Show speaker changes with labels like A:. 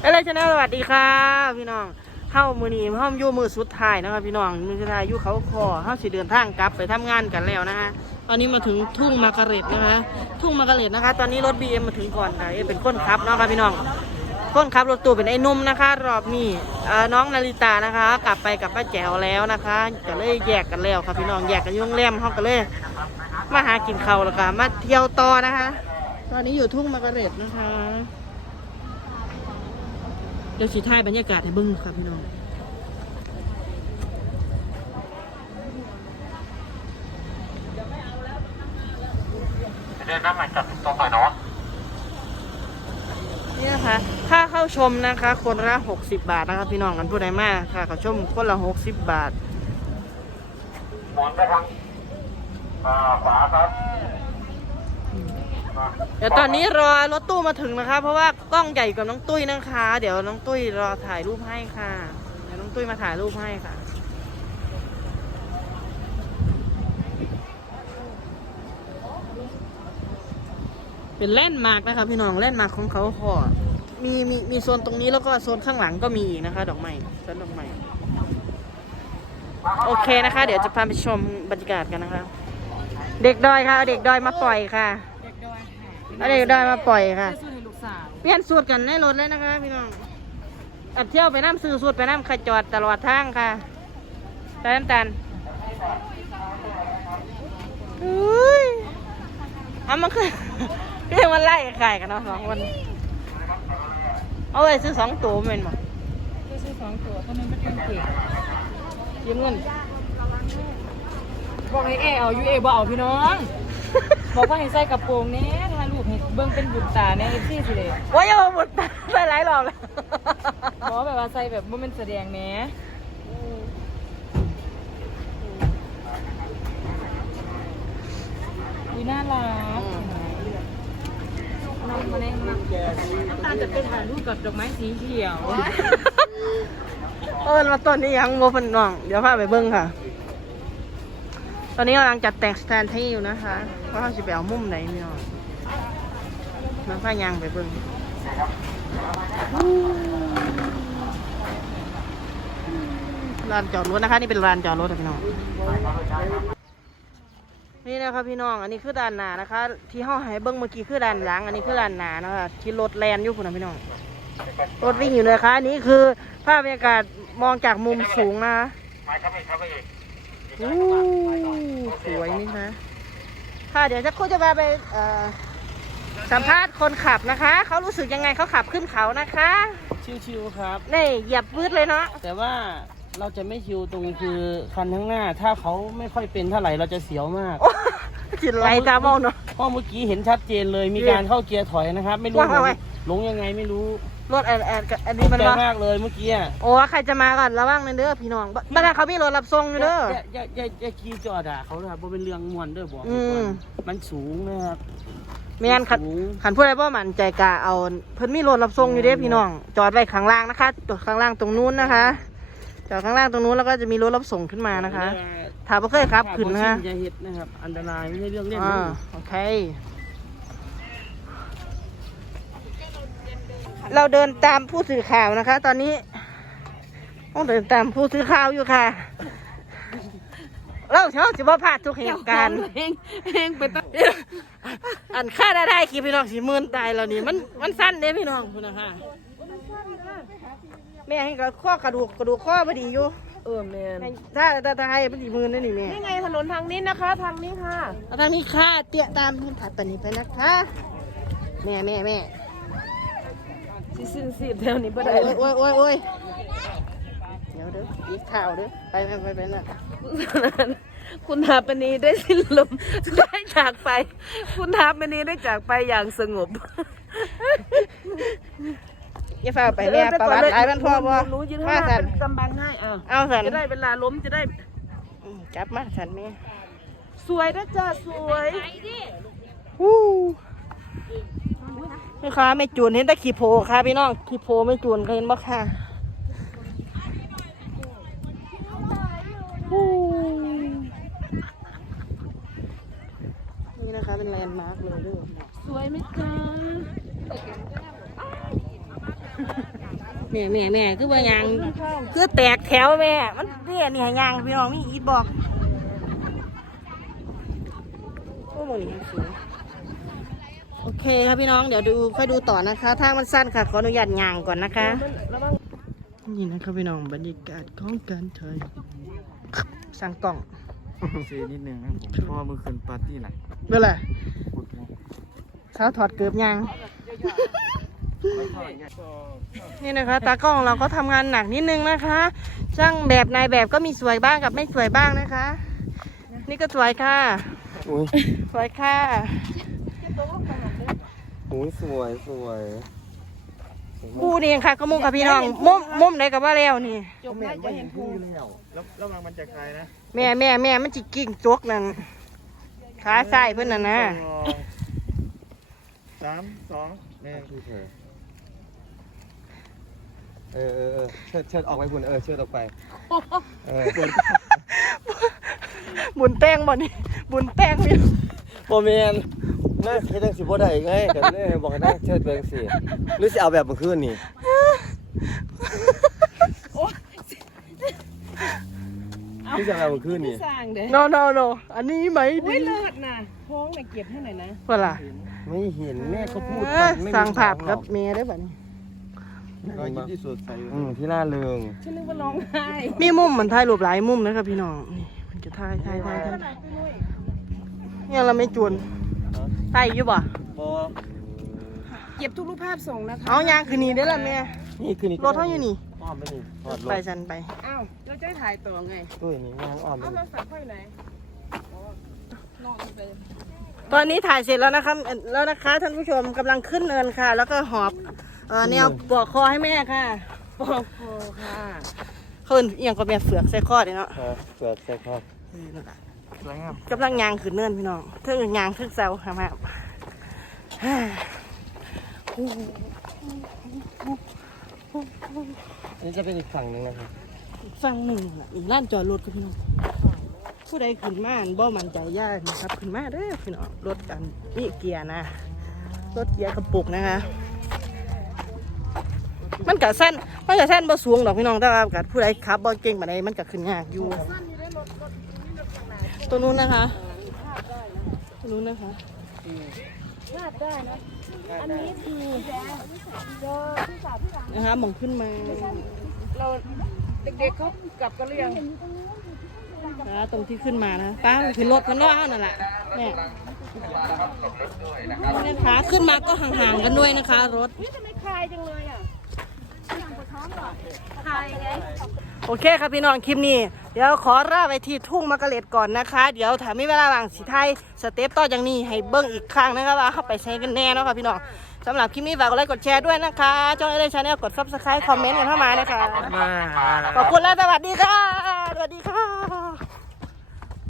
A: อะไรชาแนลสวัสดีค่ะพี่น้องเข้ามือนี้เข้าอยู่มือสุดท้ายนะครับพี่น้องมือสุดท้ายอยู่เขาคอเข้าสิเดินทางกลับไปทำงานกันแล้วนะคะตอนนี้มาถึงทุ่งมาการเร็ตนะคะทุ่งมาการเร็ตนะคะตอนนี้รถ BM มาถึงก่อนค่ะเป็นคนขับเนาะค่ะพี่น้องคนขับรถตู้เป็นไอ้นุ่มนะคะรอบนี้น้องนาริตานะคะกลับไปกับป้าแจ๋วแล้วนะคะก็เลยแยกกันแล้วครับพี่น้องแยกกันยุ่งแรมเขาก็เลยมาหากินข้าวแล้วค่ะมาเที่ยวต่อนะคะตอนนี้อยู่ทุ่งมาการเร็ตนะคะเดี๋ยวสีท้ายบรรยากาศให้เบิ้งครับพี่น้อง
B: เดินหน้าใหม่จับตรงไปเนาะ
A: นี่นะคะค่าเข้าชมนะคะคนละ60 บาทนะครับพี่น้องกันผู้ใดมากค่ะเขาชมคนละ60 บาท
B: หมุนไปทางขวาครับ
A: เดี๋ยวตอนนี้รอรถตู้มาถึงนะคะเพราะว่ากล้องใหญ่กับน้องตุ้ยนะคะเดี๋ยวน้องตุ้ยรอถ่ายรูปให้ค่ะเดี๋ยวน้องตุ้ยมาถ่ายรูปให้ค่ะเป็นแลนด์มาร์กนะคะพี่น้องแลนด์มาร์กของเขาขอมีโซนตรงนี้แล้วก็โซนข้างหลังก็มีอีกนะคะดอกไม้สวนดอกไม้โอเคนะคะเดี๋ยวจะพาไปชมบรรยากาศกันนะคะเด็กดอยค่ะเอาเด็กดอยมาปล่อยค่ะเอาเด็กดอยมาปล่อยค่ะเปลี่ยนสูตรกันในรถเลยนะคะพี่น้องอัดเที่ยวไปน้ำซื้อสูตรไปน้ำขจอดตลอดทางค่ะตาน้ำตาลอุ้ยเอามันคือเรียกมันไล่ไข่กันเนาะ2 คนเอาไว้ซื้อ2 ตัวเป็นมั้ง
C: ซื้อ2 ตัวตอนนั้นไม่เป็นเก่ง
A: ยืมเงิน
C: บอกให้เอาอยู่บ่เอาพี่น้องบอกว่าให้ใส่กระโปรงเนี้ยถ่ายรูปให้เบิ่งเป็นบุญตาเนี่ยซี่สิเลย
A: ว่าอย่ามาหมดใส่หลายรอบเลย
C: บอกแบบว่าใส่แบบบ่เป็นแสดงแหมดีน่ารักน้ำตาลจะเป็นถ่ายรูปกับดอกไม้สีเขียว
A: มาต้นนี้ยังโมฟันน้องเดี๋ยวพาไปเบิ้งค่ะตอนนี้กำลังจัดแต่งสถานที่อยู่นะคะว่าเขาจะไปเอามุมไหนเนี่ยมาพายางไปเบิ้งลานจอดรถนะคะนี่เป็นลานจอดรถพี่น้องนี่นะครับพี่น้องอันนี้คือด้านหน้านะคะที่ห้องให้เบิ้งเมื่อกี้คือด้านหลังอันนี้คือด้านหน้านะคะที่รถแลนอยู่คุณนะพี่น้องรถวิ่งอยู่เลยค่ะอันนี้คือภาพบรรยากาศมองจากมุมสูงนะคะสวยนี่นะค่ะเดี๋ยวจะคุยจะไปสัมภาษณ์คนขับนะคะเขารู้สึกยังไงเขาขับขึ้นเขานะคะ
D: ชิวๆครับ
A: นี่เหยียบพื้นเลยเนาะ
D: แต่ว่าเราจะไม่ชิวตรงคือคันข้างหน้าถ้าเขาไม่ค่อยเป็นเท่าไหร่เราจะเสียวมาก
A: จิตไหลตามองเนาะ
D: เพราะเมื่อกี้เห็นชัดเจนเลยมีการเข้าเกียร์ถอยนะครับไม่รู้หลงยังไงไม่รู้
A: รถอันนี้มัน
D: มากเลยเมื่อกี้
A: โอ้ใครจะมาก่อนระวังเด้อพี่น้องบ้านเขามีรถรับส่งอยู่เด้อ
D: อย่าขี่จอดอ่ะเขาครับเป็นเรื่องมวนเด้อบอกมันสูงนะครับ
A: ไม่งั้นขันพูดอะไรเพราะมันใจกะเอาเพิ่นมีรถรับส่งอยู่เด้อพี่น้องจอดไว้ข้างล่างนะคะจอดข้างล่างตรงนู้นนะคะจอดข้างล่างตรงนู้นแล้วก็จะมีรถรับส่งขึ้นมานะคะถ้าไม่เคยครับขึ้นนะ
D: อย่าเห็ดนะครับอันตรายไม่ใช่เรื่องเล่น
A: โอเคเราเดินตามผู้สื่อข่าวนะคะตอนนี้ต้องเดินตามผู้สื่อข่าวอยู่ค่ะเราชอบสิบ่พลาดทุกเหตุการณ์
C: เองไปตั้ง
A: อันค่าได้กี่พี่น้อง40,000ตายแล้วนี่มันสั้นเด้พี่น้องคุณนะคะแม่ให้ข้อกระดูกข้อพอดีอยู่
C: แม่
A: ถ้าให้มัน40,000นี่แม่
C: นี่ไงถนนทางนี้นะคะทางนี้ค่ะ
A: ทางนี้ค่ะเตี้ยตามถัดไปนี้ไปนะคะแม่
C: สิแถวนี้บ่ได้
A: โอ้ยเดี๋ยวเด้ออีกข่าวเด้อไปน่ะ
C: คุณทาปณีได้สิ้นลมได้จากไปคุณทาปณีได้จากไปอย่างสงบ
A: อย่าฝ่าไปแม่ประวัติหลายมันพอบ่
C: มาสันกำบังง่าย
A: เอาสัน
C: จะได้เวลาล้มจะได้
A: จับมาสันแม่
C: สวยนะจ๊ะสวย
A: นี่ค่ะไม่จูนเห็นแต่ขี้โพค่ะพี่น้องขี้โพไม่จูนเห็นบ่ค่ะนี่นะคะเป็นแลนด์มาร์กเลยด้วย
C: สวยไหมจ๊ะ
A: แม่คือว่ายางคือแตกแถวแม่มันเนี่ยยางพี่น้องมีอีทบอกโอ้โหนี่สวยโอเคครับพี่น้องเดี๋ยวค่อยดูต่อนะคะทางมันสั้นค่ะขออนุญาตยางก่อนนะคะนี่นะครับพี่น้องบรรยากาศของการถ่ายสั่งกล่อง
E: เซนิดนึงครับผมเพราะว่ามือคืนปาร์ตี้หนัก
A: เมื่อไหร่เช้าถอดเกือบยางนี่นะคะตากล้องเราก็ทำงานหนักนิดนึงนะคะช่างแบบนายแบบก็มีสวยบ้างกับไม่สวยบ้างนะคะ นี่ก็สวยค่ะสวยค่ะ
E: โอ้ยสวย
A: คู่นี่ค่ะก็มุมกับพี่น้องมุมไหนกับว่าแล้วนี่
C: จบไม่จะเห็นภู
E: แล้วมันจะคลายนะ
A: แม่มันจิกิ่งจกนั่นขาใส่เพื่อนน่ะนะ
E: 3 2 1คือเธอ
F: เชิดออกไปบุญเชิดออกไป
A: บุญแป้งบ่นี่บุญแป้งพี่
F: โมเมนน่าเชิดจังสิบ่ได้ไงกันเลยบอกให้นั่งเชิดไปจังสิหรือสิเอาแบบเมื่อคืนนี่ที่จะเอาแบบเมื่อคืนนี่
C: สร้างเด้
A: โนอันนี้ไหม
C: อุ้ย
A: ดี
C: เลิศน่ะท้องน่ะเก็บให้หน่อยนะ
A: เพื่อล่ะ
F: ไม่เห็นแม่เขาพูด
A: สั่งผับกับเมียได้ป่ะนี่
E: รอยยิ้มที่สดใส
F: ที่ล่าเริง
C: ฉันนึกว่าร้องไห้
A: มีมุมเหมือนถ่ายรูปหลายมุมนะครับพี่น้องนี่มันจะถ่ายเนี่ยเราไม่จวนถ่ายอยู่บ่
F: พอ
C: เก็บทุกรูปภาพส่งนะคะ
A: เอายางคืนนี้ได้ละแม่
F: นี่คือนี่
A: รถเขาอยู่นี่
F: อ้อมไปนี่ถอดร
A: ไป
F: ถ
A: ฉันไป
C: อ้าวเราจะถ่ายต่อไง
F: ด้วยนี่ยางอ้อมไป
C: เอาโท
F: นี่
C: รศัพท์ค่อยไหนนอนไป
A: ตอนนี้ถ่ายเสร็จแล้วนะคะท่านผู้ชมกำลังขึ้นเนินค่ะ แล้วก็หอบแนวปอกคอให้แม่ค่ะ
C: โอ้โหค่ะ
A: เขาเอียงก็แม่เฟือกใส่คอเด้เนาะ
F: เปิดใส่คอ
E: สวยงาม
A: กำลังยางขึ้นเนินพี่น้องเทิงยางเทิงเสาค่ะมาโอ้โห
F: อันนี้จะเป็นอีกฝั่งหนึ่งนะครับ
A: ฟังหนึ่งน่ะอีกร้านจอดรถกับพี่น้องผู้ใดขึ้นมาบ่มันใจยากนะครับขึ้นมาเด้อพี่น้องรถกันนี่เกียร์นะรถเกียร์กระปุกนะคะมันกะสั้นบ่สูงดอกพี่น้องแต่ว่ากับผู้ใดขับบ่เก่งปานใดมันก็ขึ้นยากอยู่ตัวนู้นนะคะตัวนู้นนะคะ
C: พลาดได้นะอันนี้คือเจอที่สาวที่หลัง
A: นะคะมองขึ้นมา
C: เราเด็กๆเขากลับกันหรือยัง
A: นะคะตรงที่ขึ้นมานะป้าขึ้นรถกันว่านั่นแหละเนี่ยนะคะขึ้นมาก็ห่างๆกันด้วยนะคะ รถ
C: นี่ทำไมคลายจังเลยอ่ะคลายไง
A: โอเคครับพี่น้องคลิปนี้เดี๋ยวขอลาไปที่ทุ่งมะกะเล็ดก่อนนะคะเดี๋ยวถ้ามีเวลาว่างสิไทยสเต็ปต่อจากนี้ให้เบิ้งอีกครั้งนะคะว่าเข้าไปใช้กันแน่เนาะค่ะพี่น้องสำหรับคลิปนี้ฝากกดไลค์กดแชร์ด้วยนะคะช่องเอเดนชาแนลกด Subscribe คอมเมนต์กันเข้ามานะคะขอบคุณและสวัสดีค่ะสวัสดีค่ะ